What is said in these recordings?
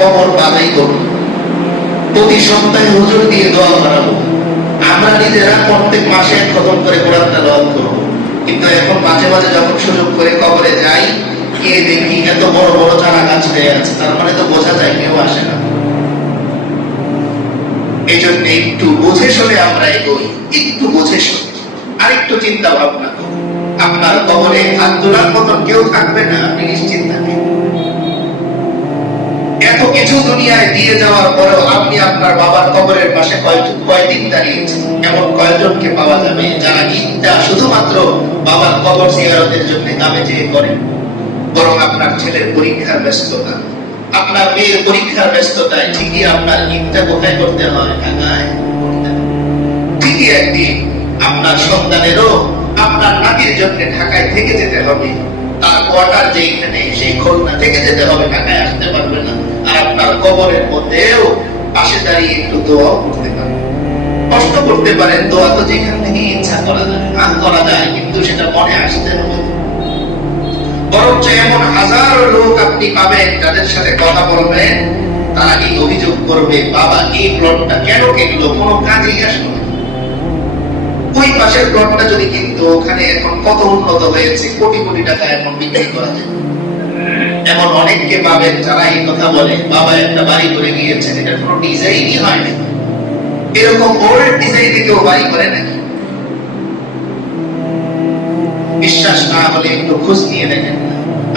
কবর বাধাই করব, প্রতি সপ্তাহে হুজুর দিয়ে দোয়া করাবো, আমরা নিজেরা প্রত্যেক মাসে খতম করে কোরআন তেলাওয়াত করব। কিন্তু এখন মাঝে মাঝে যখন সুযোগ করে কবরে যাই, কে দেখি এত বড় বড় চারা গাছ হয়ে আছে, তার মানে তো বোঝা যায় কেউ আসে না। এই জন্য একটু বুঝে শুনে আমরা এগোই, একটু বুঝে শুনে আরেকটু চিন্তা ভাবনা করি। আপনার কবরে হাত তোলার মতন কেউ থাকবে না, আপনি নিশ্চিত থাকেন। এত কিছু দুনিয়ায় দিয়ে যাওয়ার পরেও আপনি আপনার বাবার কবরের পাশে কয়দিন দাঁড়িয়েছেন? এমন কয়জনকে পাওয়া যাবে যারা ঈদটা শুধুমাত্র বাবার কবর জিয়ারতের জন্য দামে চেয়ে করেন? বরং আপনার ছেলের পরীক্ষার ব্যস্ততা, আপনার মেয়ের পরীক্ষার ব্যস্ততায় ঠিকই আপনার ঈদটা কোথায় করতে হয়? ঢাকায়। ঠিকই একদিন আপনার সন্তানেরও আপনার নাতির জন্য ঢাকায় থেকে যেতে হবে। তার কোয়ার্টার যেখানে, সেই খুলনা থেকে যেতে হবে, ঢাকায় আসতে পারবে না। আর আপনার কবরের মধ্যেও পাশে দাঁড়িয়ে একটু দোয়া করতে পারেন, কষ্ট করতে পারেন। দোয়া তো যেখান থেকে ইচ্ছা করা যায়, আন করা যায়, কিন্তু সেটা মনে আসতে হবে। বরঞ্চ এমন হাজারো লোক আপনি পাবেন যাদের সাথে কথা বলবেন, তারা এই অভিযোগ করবে, বাবা এই প্লটটা কেন কিনলো, কোনো কাজেই আসলো না। ওই পাশের প্লটটা যদি কিনতো, ওখানে এখন কত উন্নত হয়েছে, কোটি কোটি টাকা এখন বিক্রি করা যায়। এমন অনেককে পাবেন যারা এই কথা বলে, বাবা একটা বাড়ি করে গিয়েছেন, এটা কোনো ডিজাইনই হয় না। এরকম ওল্ড ডিজাইনে কেউ বাড়ি করে নাকি? বিশ্বাস না হলে একটু খোঁজ নিয়ে দেখেন,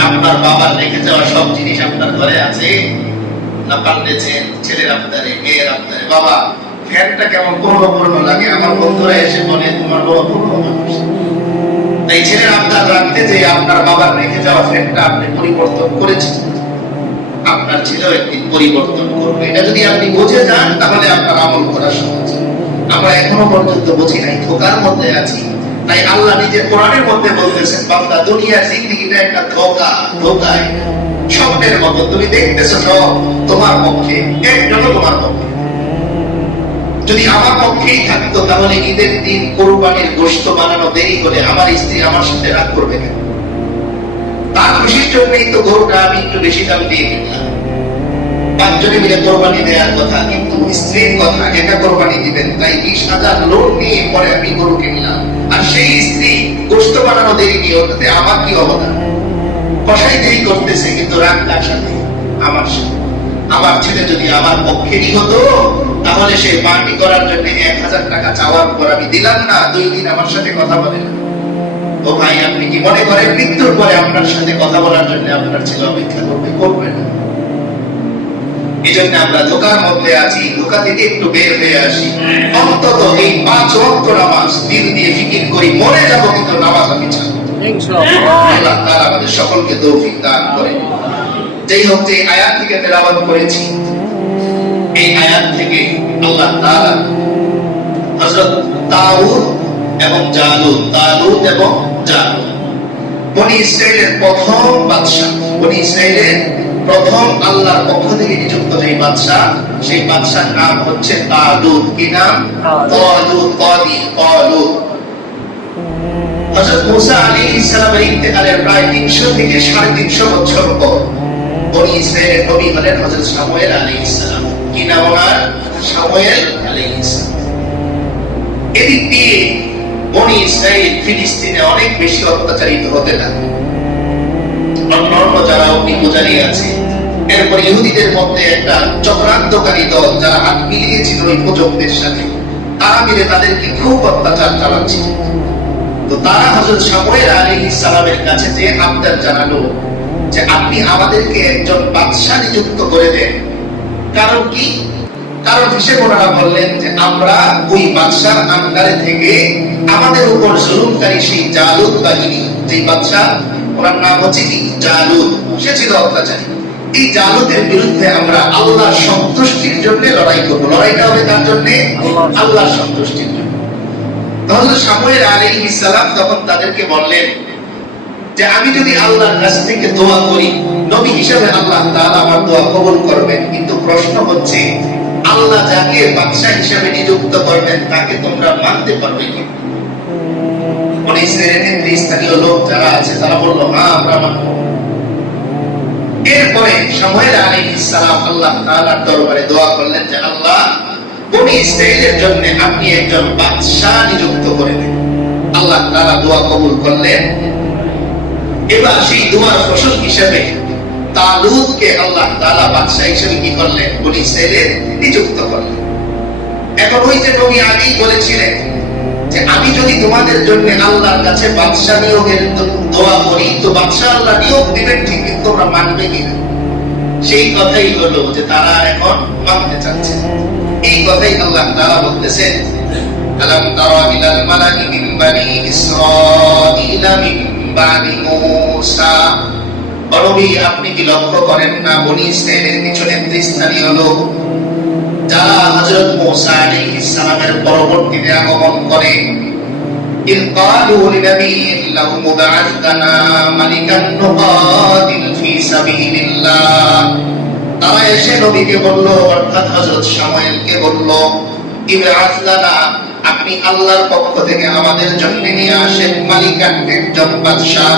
আপনার বাবার রেখে যাওয়া সব জিনিস আপনার ঘরে আছে না পাল্টেছেন? ছেলের আপনারে, মেয়ের আপনারে, বাবা ফ্যানটা কেমন পুরনো পুরনো লাগে, আমার বন্ধুরা এসে বলে তোমার বাবা পুরনো মানুষ। তাই ছেলের আপনার রাখতে যে আপনার বাবার রেখে যাওয়া ফ্যানটা আপনি পরিবর্তন করেছেন, আপনার ছেলেও একদিন পরিবর্তন করবে। এটা যদি আপনি বুঝে যান, তাহলে আপনার আমল করা সহজ। আমরা এখনো পর্যন্ত বুঝি নাই, ধোকার মধ্যে আছি। তাই আল্লাহ নিজে কোরআনের মধ্যে বলতেছেন, বান্দা দুনিয়ার জিন্দেগিটা একটা ধোঁকা, ধোঁকায় স্বপ্নের মতো। তুমি দেখতেছো সব তোমার পক্ষে, একজনও তোমার পক্ষে। যদি আমার পক্ষেই থাকতো, তাহলে ঈদের দিন কোরবানির গোশত বানানো দেরি হলে আমার স্ত্রী আমার সাথে রাগ করবে কেন? তার খুশির জন্যই তো গরুটা আমি একটু বেশি দাম দিয়ে কিনলাম। পাঁচজনে মিলে কোরবানি দেওয়ার কথা, কিন্তু স্ত্রীর কথা, একা কোরবানি দিবেন, তাই 20,000 লোন নিয়ে পরে আমি গরু কিনলাম। আর সেই স্ত্রী গোশত বানানো দেরি নিয়ে, ওটাতে আমার কি অবদান? কষাই দেরি করতেছে, কিন্তু রাগ কার সাথে? আমার সাথে। আমার ছেলে যদি আমার পক্ষেরই হতো, তাহলে সে পার্টি করার জন্য 1,000 টাকা চাওয়ার পর আমি দিলাম না, 2 দিন আমার সাথে কথা বলে না। ও ভাই, আপনি কি মনে করেন মৃত্যুর পরে আপনার সাথে কথা বলার জন্য আপনার ছেলে অপেক্ষা করবে? করবে না। এই জন্য আমরা ধোকার মধ্যে আছি, ধোকা থেকে একটু বের হয়ে আসি। অন্তত এই 5 ওয়াক্ত নামাজ দিল দিয়ে ফিকির করি, মরে যাবো কিন্তু নামাজ আমি ছাড়ব না। আল্লাহ তাআলা আমাদের সকলকে তৌফিক দান করেন। যেই হোক, যে আয়াত থেকে তেলাওয়াত করেছি, এই আয়াত থেকে আল্লাহ তাআলা হযরত তাউদ এবং জালুত, তালুত এবং জালুত, বনি ইসরাইলের প্রথম বাদশা, বনি ইসরাইলের প্রথম আল্লাহর পক্ষ থেকে নিযুক্ত যে বাদশা, সেই বাদশার নাম হচ্ছে তালুত। কি নাম? তালুত, তালুত। হযরত মুসা আলাইহিস সালামের ইন্তেকালের প্রায় 300 থেকে 350 বছর পর বনি ইসরাইলের নবী হলেন হযরত শামুয়েল আলাইহিস সালাম। কি নাম ওনার? শামুয়েল আলাইহিস সালাম। এদিক দিয়ে বনি ইসরাইল ফিলিস্তিনে অনেক বেশি অত্যাচারিত হতে লাগলো। অন্যান্য যারা অগ্নি পূজারী আছে, এরপর ইহুদিদের মধ্যে একটা চক্রান্তকারী দল, যারা হাত মিলিয়েছিল ওই পূজকদের সাথে, তারা মিলে তাদেরকে খুব অত্যাচার চালাচ্ছিল। তো তারা হযরত শামুয়েল আলাইহিস সালামের কাছে যে আবদার জানালো যে আপনি আমাদেরকে একজন বাদশা নিযুক্ত করে দেন। কারণ কি? কারণ হিসেবে ওনারা বললেন যে আমরা ওই বাদশার আন্ডারে থেকে আমাদের উপর জুলুমকারী সেই জালুত বাহিনী, যে বাদশা, ওনার নাম হচ্ছে কি? জালুত। সে ছিল অত্যাচারী। এই জালুতের বিরুদ্ধে আমরা আল্লাহর সন্তুষ্টির জন্য লড়াই করব। লড়াইটা হবে তার জন্য, আল্লাহর সন্তুষ্টির জন্য। হযরত শামুয়েল আলাইহিস সালাম তখন তাদেরকে বললেন যে আমি যদি আল্লাহর কাছ থেকে দোয়া করি, নবী হিসেবে আল্লাহ তাআলা আমার দোয়া কবুল করবেন, কিন্তু প্রশ্ন হচ্ছে আল্লাহ যাকে বাদশা হিসেবে নিযুক্ত করবেন তাকে তোমরা মানতে পারবে কি? বনি ইসরাইলের নেতৃস্থানীয় লোক যারা আছে, তারা বলল হ্যাঁ আমরা মানব। এরপরে সামুয়েল আলাইহিস সালাম আল্লাহ তাআলার দরবারে দোয়া করলেন যে আল্লাহ, বনি ইসরাইলের জন্য আপনি একজন বাদশা নিযুক্ত করে দিন। আল্লাহ তাআলা দোয়া কবুল করলেন। এবার সেই দোয়ার ফসল হিসেবে তালুতকে আল্লাহ তাআলা বাদশা হিসেবে কি করলেন? বনি ইসরাইলের নিযুক্ত করলেন। এখন ওই যে নবী আগেই বলেছিলেন যে আমি যদি তোমাদের জন্য আল্লাহর কাছে বাদশা নিয়োগের দোয়া করি তো বাদশা আল্লাহ নিয়োগ দিবেন, ঠিক কিন্তু তোমরা মানবে কিনা? সেই কথাই হলো যে তারা এখন মানতে চাচ্ছে। এই কথাই আল্লাহ তাআলা বলতেছেন, আলাম তারা ইলাল মালাকি মিন বানি ইসরাঈলা মিন বানি মূসা। নবী, আপনি কি লক্ষ্য করেন না বনি ইসরাইলের কিছু নেতৃস্থানীয় লোক যারা হযরত মূসা আলাইহিস সালামের পরবর্তীতে আগমন করে, ইল ক্বালু লিনাবিয়্যিন লাহু মুবআথ লানা মালিকান নুকাতিল ফি সাবিলিল্লাহ। তারা এসে নবীকে বলল, অর্থাৎ হযরত শামুয়েলকে বলল, ইবআথ লানা, আপনি আল্লাহর পক্ষ থেকে আমাদের জন্য নিয়ে আসেন মালিকান, একজন বাদশা,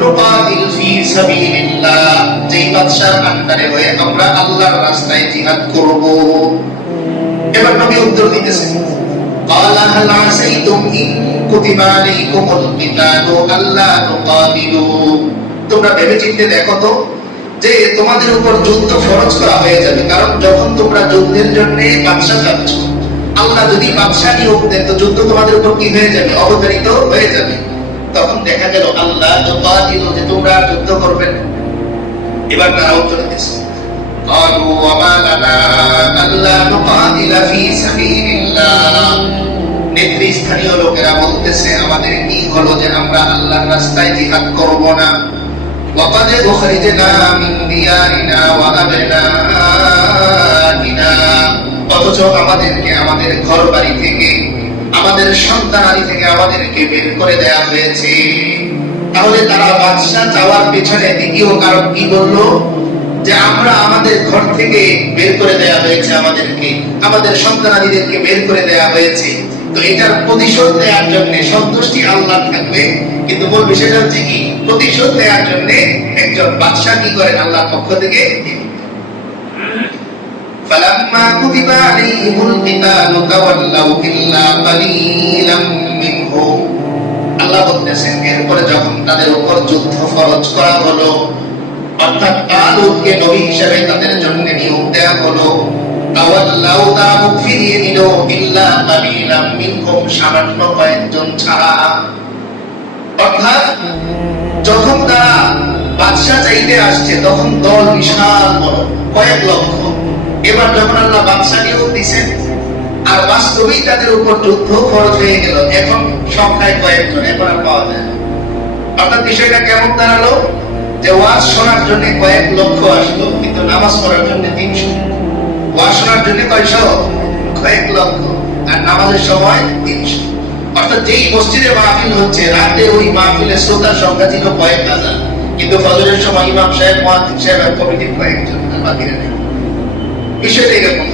নুকাতিল ফি সাবিলিল্লাহ, যেই বাদশার আন্ডারে হয়ে আমরা আল্লাহর রাস্তায় জিহাদ করব। এবার নবী উত্তর দিতেছেন, ক্বালা হাল আসাইতুম ইন কুতিবা আলাইকুমুল কিতালু আল্লা তুকাতিলু। তোমরা ভেবে চিন্তে দেখো তো যে তোমাদের উপর যুদ্ধ ফরজ করা হয়ে যাবে, কারণ যখন তোমরা যুদ্ধের জন্য বাদশা চাচ্ছ, আল্লাহ যদি বাদশা নিয়োগ দেন তো যুদ্ধ তোমাদের উপর কি হয়ে যাবে? অবতারিত হয়ে যাবে। তখন দেখা গেল আল্লাহ তুকাতিলু, যে তোমরা যুদ্ধ করবেন। এবার তারা উত্তর দিয়েছে, ক্বালু ওয়া মা লানা আল্লা নুকাতিলা ফি সাবিলিল্লাহ। নেতৃস্থানীয় লোকেরা বলতেছে, আমাদের কি হলো যে আমরা আল্লাহর রাস্তায় জিহাদ করব না? ওয়া ক্বাদ উখরিজনা মিন দিয়ারিনা ওয়া আবনাইনা, অথচ আমাদেরকে আমাদের ঘর বাড়ি থেকে, আমাদের সন্তানাদি থেকে আমাদেরকে বের করে দেয়া হয়েছে। তাহলে তারা বাদশা চাওয়ার পেছনে দ্বিতীয় কারণ কি বললো? যে আমরা আমাদের ঘর থেকে বের করে দেয়া হয়েছে, আমাদেরকে আমাদের সন্তানাদিদেরকে বের করে দেয়া হয়েছে। তো এটার প্রতিশোধ নেওয়ার জন্য সন্তুষ্টি আল্লাহ থাকবে, কিন্তু মূল বিষয়টা হচ্ছে কি, প্রতিশোধ নেওয়ার জন্য একজন বাদশা কি করেন আল্লাহর পক্ষ থেকে। ফালাম্মা কুতিবা আলাইহিমুল কিতালু তাওয়াল্লাউ ইল্লা কালিলাম মিনহুম। আল্লাহ বলতেছেন, এরপরে যখন তাদের উপর যুদ্ধ ফরজ করা হলো, অর্থাৎ তালুতকে নবী হিসেবে তাদের জন্য নিয়োগ দেয়া হলো, তাওয়াল্লাউ, তা মুখ ফিরিয়ে নিল, ইল্লা কালিলাম মিনহুম, সামান্য কয়েকজন ছাড়া। অর্থাৎ যখন তারা বাদশা চাইতে আসছে তখন দল বিশাল বড়, কয়েক লক্ষ। এবার যখন আল্লাহ বাদশা নিয়োগ দিয়েছেন আর বাস্তবেই তাদের উপর যুদ্ধ ফরজ হয়ে গেল, এখন সংখ্যায় কয়েকজন, এখন আর পাওয়া যায় না। অর্থাৎ বিষয়টা কেমন দাঁড়ালো? যে ওয়াজ শোনার জন্য কয়েক লক্ষ আসলো, কিন্তু নামাজ পড়ার জন্য 300। ওয়াজ শোনার জন্য কয়শো? কয়েক লক্ষ, আর নামাজের সময় 300। অর্থাৎ যেই মসজিদে মাহফিল হচ্ছে, রাতে ওই মাহফিলের শ্রোতার সংখ্যা ছিল কয়েক হাজার, কিন্তু ফজরের সময় ইমাম সাহেব, মুয়াজ্জিন সাহেব আর কমিটির কয়েকজন, আর বাকিরা নেই। বিষয়টা এরকম।